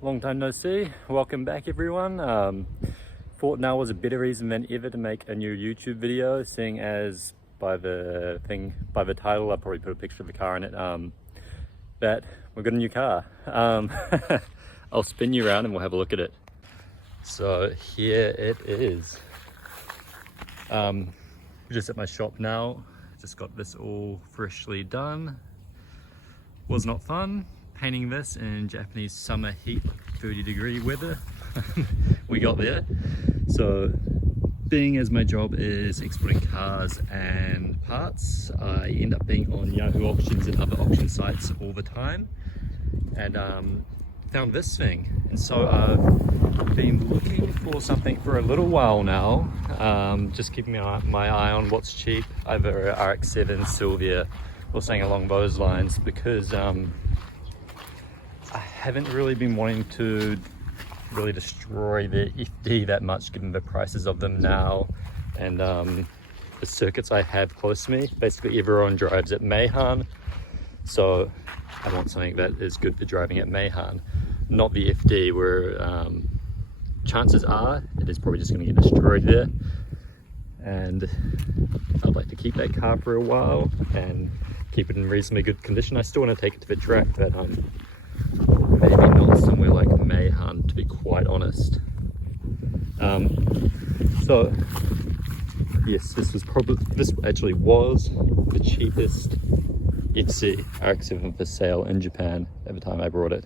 Long time no see. Welcome back, everyone. Thought now was a better reason than ever to make a new YouTube video, seeing as by the title, I'll probably put a picture of the car in it, that we've got a new car. I'll spin you around and we'll have a look at it. So here it is. We're just at my shop now. Just got this all freshly done. Was not fun painting this in Japanese summer heat, 30-degree weather. We got there. So being as my job is exporting cars and parts, I end up being on Yahoo auctions and other auction sites all the time, and found this thing. And so I've been looking for something for a little while now, just keeping my eye on what's cheap, either RX-7, Sylvia, or something along those lines, because I haven't really been wanting to really destroy the FD that much, given the prices of them now and the circuits I have close to me. Basically everyone drives at Meihan, so I want something that is good for driving at Meihan, not the FD, where chances are it is probably just going to get destroyed there. And I'd like to keep that car for a while and keep it in reasonably good condition. I still want to take it to the track, but maybe not somewhere like Meihan, to be quite honest. So yes, this actually was the cheapest FC RX-7 for sale in Japan at the time I brought it.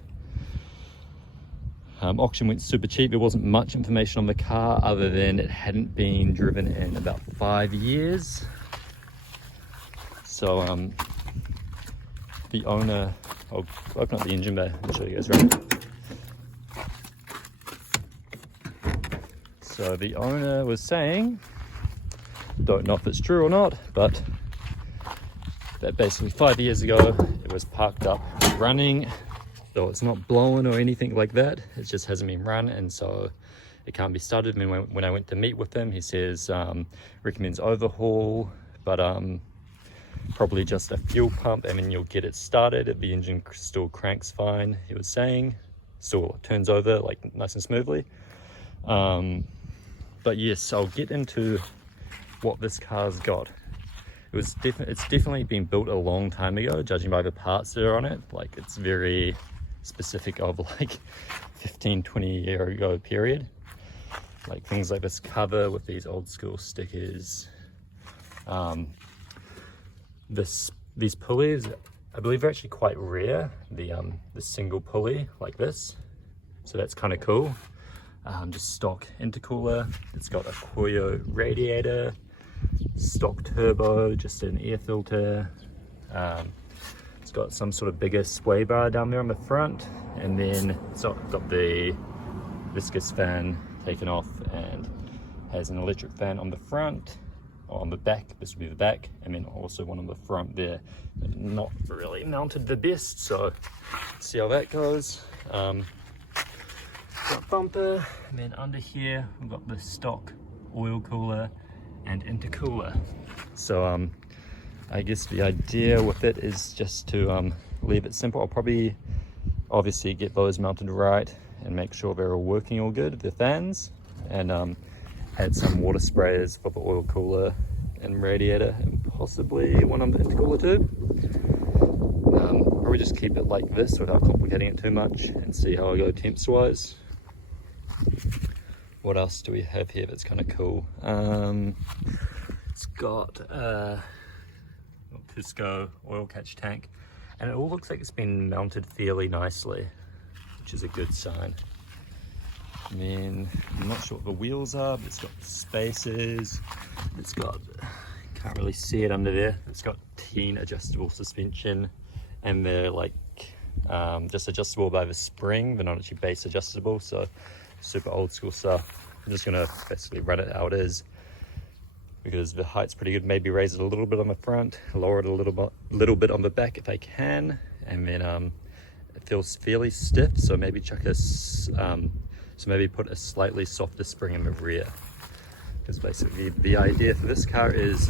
Auction went super cheap. There wasn't much information on the car other than it hadn't been driven in about 5 years. So the owner, I'll open up the engine bay and show you guys around. So the owner was saying, don't know if it's true or not, but that basically 5 years ago it was parked up running, though it's not blowing or anything like that. It just hasn't been run, and so it can't be started. I mean, when I went to meet with him, he says recommends overhaul, but probably just a fuel pump, and then you'll get it started. The engine still cranks fine, he was saying, still turns over like nice and smoothly. But yes, I'll get into what this car's got. It's definitely been built a long time ago, judging by the parts that are on it. Like, it's very specific of like 15-20 year ago period. Like things like this cover with these old school stickers. These pulleys, I believe, are actually quite rare. The single pulley like this, so that's kind of cool. Just stock intercooler. It's got a Koyo radiator, stock turbo, just an air filter. It's got some sort of bigger sway bar down there on the front, and then it's got the viscous fan taken off and has an electric fan on the front. On the back, this would be the back, and then also one on the front there. Not really mounted the best, so let's see how that goes. Got bumper, and then under here we've got the stock oil cooler and intercooler. So I guess the idea with it is just to leave it simple. I'll probably obviously get those mounted right and make sure they're all working all good, the fans, and add some water sprayers for the oil cooler and radiator, and possibly one on the intercooler too. Probably just keep it like this without complicating it too much, and see how I go temps wise. What else do we have here that's kind of cool? It's got a Pisco oil catch tank, and it all looks like it's been mounted fairly nicely, which is a good sign. And then I'm not sure what the wheels are, but it's got spacers. It's got, can't really see it under there. It's got teen adjustable suspension, and they're like just adjustable by the spring. They're not actually base adjustable, so super old school stuff. I'm just gonna basically run it out as, because the height's pretty good. Maybe raise it a little bit on the front, lower it a little bit on the back if I can, and then it feels fairly stiff, so maybe maybe put a slightly softer spring in the rear, because basically the idea for this car is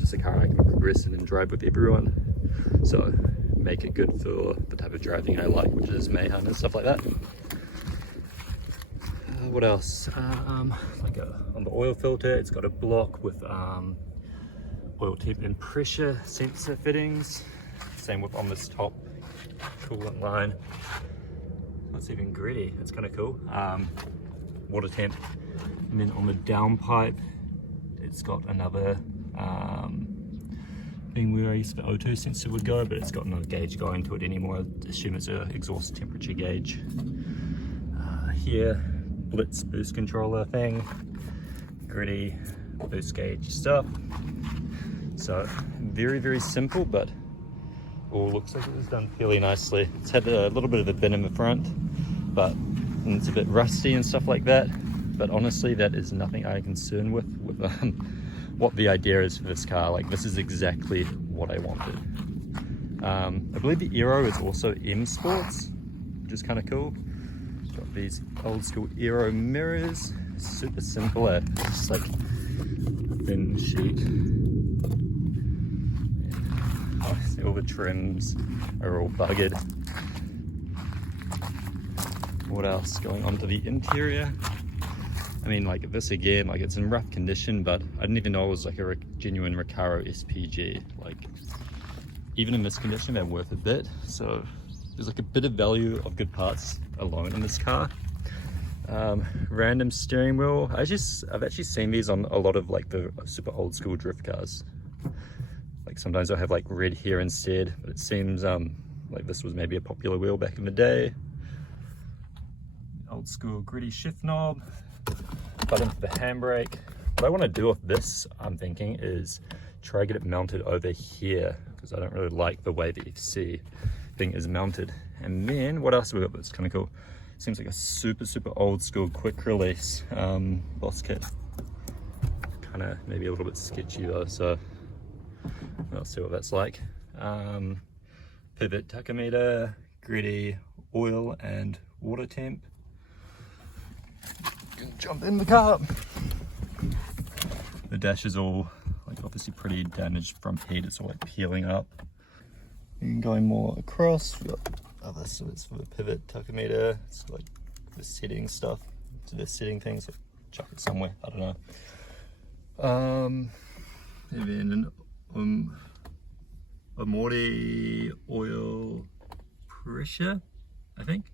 just a car I can progress in and drive with everyone, so make it good for the type of driving I like, which is Meihan and stuff like that. What else? Like on the oil filter, it's got a block with oil temp and pressure sensor fittings. Same with on this top coolant line. That's even gritty. It's kind of cool. Water temp, and then on the downpipe, it's got another thing where I used the O2 sensor would go, but it's got no gauge going to it anymore. I assume it's an exhaust temperature gauge. Here, Blitz boost controller thing, gritty boost gauge stuff. So very, very simple, but all looks like it was done fairly nicely. It's had a little bit of a bin in the front, but it's a bit rusty and stuff like that. But honestly, that is nothing I'm concerned with what the idea is for this car. Like, this is exactly what I wanted. I believe the Aero is also M Sports, which is kind of cool. It's got these old school Aero mirrors, super simple, just like thin sheet. See, all the trims are all buggered. What else going on to the interior? I mean, like this again, like it's in rough condition, but I didn't even know it was like a genuine Recaro SPG. Like, even in this condition, they're worth a bit. So there's like a bit of value of good parts alone in this car. Random steering wheel. I've actually seen these on a lot of like the super old school drift cars. Like sometimes I'll have like red here instead, but it seems like this was maybe a popular wheel back in the day. Old school gritty shift knob. Button for the handbrake. What I want to do with this, I'm thinking, is try to get it mounted over here, because I don't really like the way the FC thing is mounted. And then what else have we got that's kind of cool? Seems like a super old school quick release boss kit. Kind of maybe a little bit sketchy though, so I'll see what that's like. Pivot tachometer, gritty oil and water temp. Jump in the car. The dash is all like obviously pretty damaged from heat. It's all like peeling up. And going more across, we got other sorts for the pivot tachometer. It's like the setting stuff. So the setting things. Like chuck it somewhere. I don't know. And then Amore oil pressure, I think.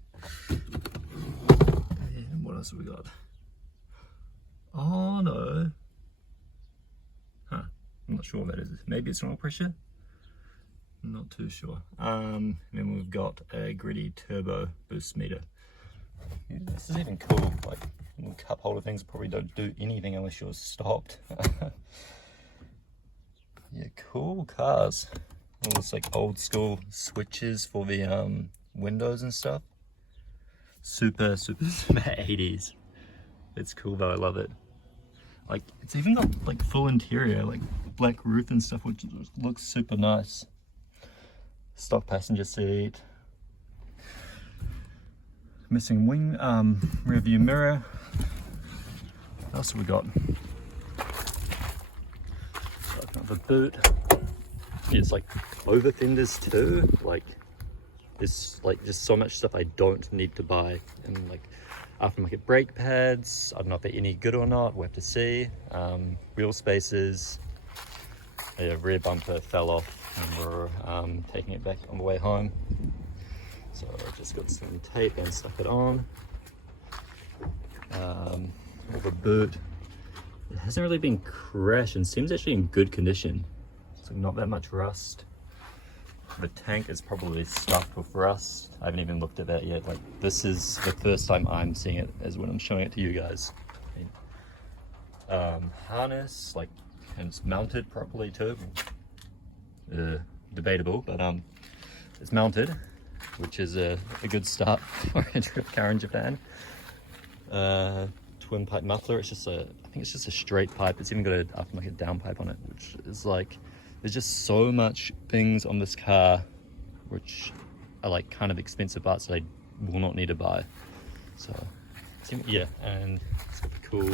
And what else have we got? Oh no. Huh. I'm not sure what that is. Maybe it's oil pressure? I'm not too sure. And then we've got a gritty turbo boost meter. Yeah, this is even cool. Like, little cup holder things probably don't do anything unless you're stopped. Yeah, cool cars. All this like old school switches for the windows and stuff. Super 80s. It's cool though, I love it. Like, it's even got like full interior, like black roof and stuff, which looks super nice. Stock passenger seat. Missing wing, rear view mirror. What else have we got? Open up the boot. Yeah, it's like over fenders too. Like, there's like just so much stuff I don't need to buy. And like aftermarket brake pads, I don't know if they're any good or not, we'll have to see. Wheel spacers. Yeah, rear bumper fell off and we're taking it back on the way home. So I just got some tape and stuck it on. All the boot. It hasn't really been crashed and seems actually in good condition. So not that much rust. The tank is probably stuffed with rust. I haven't even looked at that yet. Like, this is the first time I'm seeing it as when I'm showing it to you guys. Harness, like, and it's mounted properly too. Debatable, but it's mounted, which is a good start for a drift car in Japan. Twin pipe muffler. It's just I think it's just a straight pipe. It's even got an aftermarket downpipe on it, which is like, there's just so much things on this car which are like kind of expensive parts that I will not need to buy. So yeah, and it's got the cool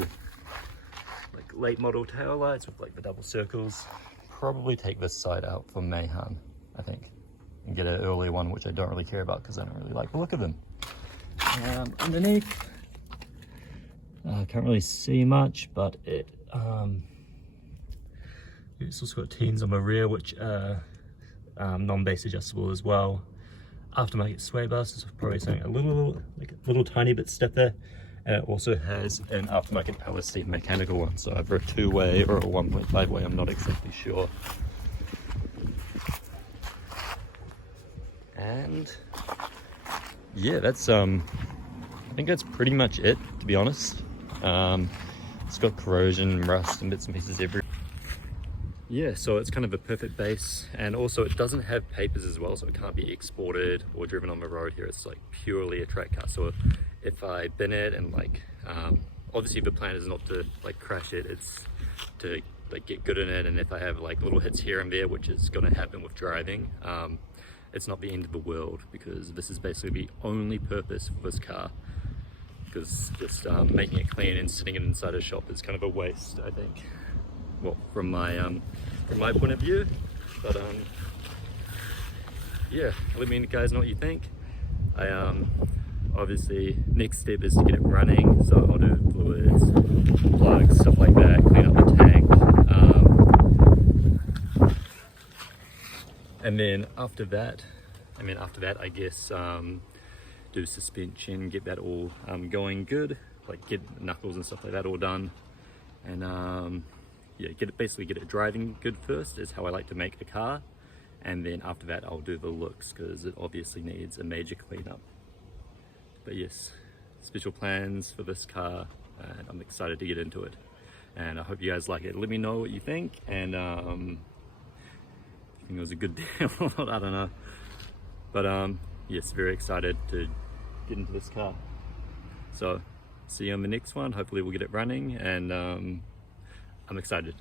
like late model tail lights with like the double circles. Probably take this side out for Mayhem, I think, and get an early one, which I don't really care about because I don't really like the look of them. Underneath, Can't really see much, but it's also got teens on the rear, which are non-base adjustable as well. Aftermarket sway bars is probably something a little tiny bit stiffer, and it also has an aftermarket LSD mechanical one, so either a 2-way or a 1.5 way, I'm not exactly sure. And yeah, that's I think that's pretty much it, to be honest. It's got corrosion, rust, and bits and pieces everywhere. Yeah, so it's kind of a perfect base, and also it doesn't have papers as well, so it can't be exported or driven on the road here. It's like purely a track car. So if I bin it and like, obviously the plan is not to like crash it, it's to like get good in it. And if I have like little hits here and there, which is going to happen with driving, it's not the end of the world, because this is basically the only purpose for this car. Because just making it clean and sitting it inside a shop is kind of a waste, I think. Well, from my point of view, but yeah, let me guys know what you think. Obviously next step is to get it running, so I'll do fluids, plugs, stuff like that, clean up the tank, and then after that I guess do suspension, get that all going good, like get knuckles and stuff like that all done, and yeah, basically get it driving good first is how I like to make a car, and then after that I'll do the looks, because it obviously needs a major cleanup. But yes, special plans for this car, and I'm excited to get into it, and I hope you guys like it. Let me know what you think, and if you think it was a good deal or not, I don't know, but yes, very excited to get into this car. So see you on the next one. Hopefully we'll get it running, and I'm excited.